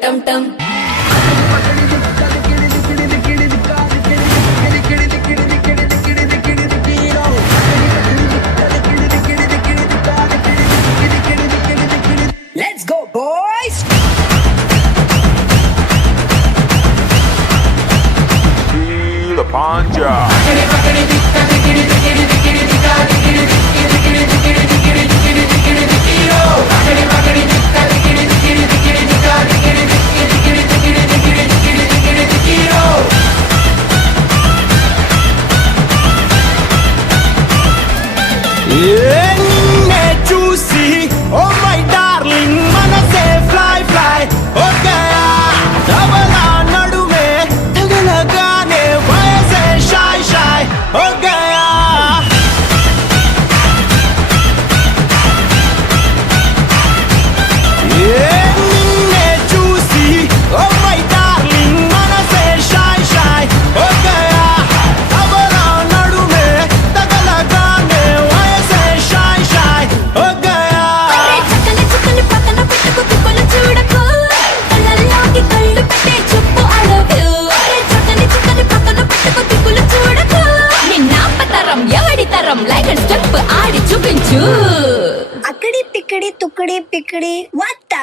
టమ్ టమ్. Let's go, boys! The panja. నిన్నే చూసి oh my darling మనసే ఫ్లై ఫ్లై ఓకే తబలా నడుమే తగలగానే వయసే షాయ్ షాయ్ ఓకే నిన్నే చూసి ఓ మై డార్లింగ్ మనసే షాయ్ షాయ్ ఓకే తబలా నడుమే తగలగానే వయసే షాయ్ షాయ్ ఓకే చక్కని చుక్కని పక్కన పెట్టుకు తిప్పలు చూడకు, కళ్ళల్లోకి కళ్ళు పెట్టే చెప్పు I love you. చక్కని చుక్కని పక్కన పెట్టుకు తిప్పలు చూడకు, నిన్నాపతరం ఎవడి తరం లైక్ అండ్ స్టెప్ ఆడి చూపించు. Akkadi pikkadi tukkadi pikkadi. What the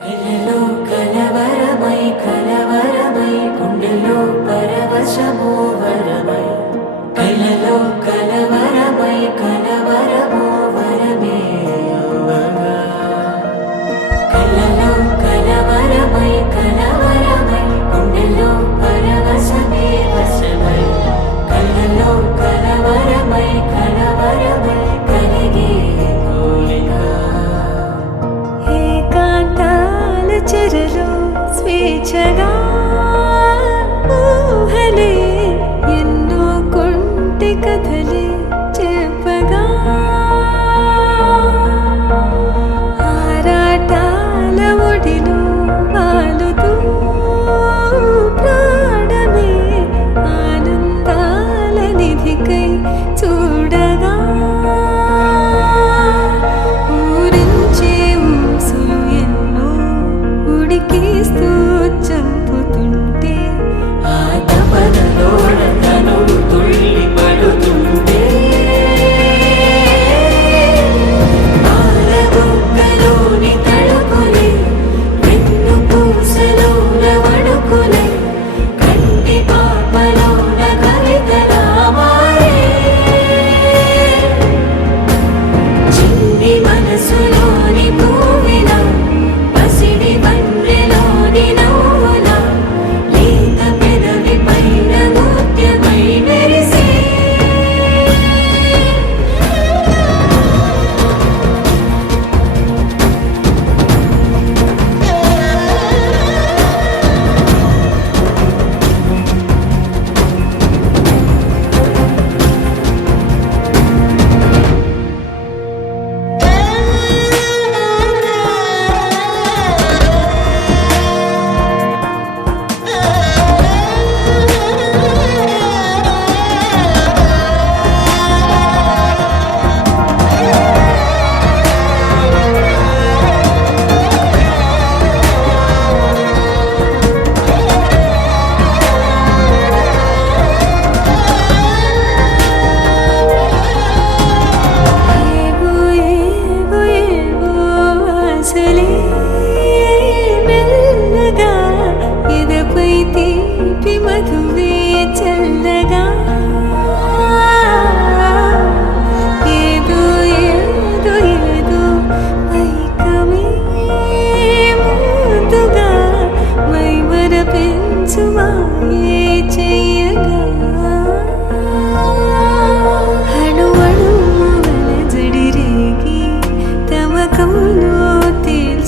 కలలో కలవరమై కలవరమై గుండెలో పరవశమో వరమై కలలో కలవరమై కలవరమో వరమే యోగగా కలలో కలవరమై కలవరమై గుండెలో పరవశమే వశమై కలలో కలవరమై కలవరమై కలిగే కోరిక ఏకాంతాల చెరలో స్వేచ్ఛగా ఊహలే ఎన్నో కొంటి కథలే చెప్పగా ఆరాటాల ఒడిలో వాలుతూ ప్రాణమే ఆనందాల నిధికై చూడగా ఊరించే ఊసులు ఎన్నో ఉడికిస్తూ చంపు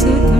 తెలుసుతో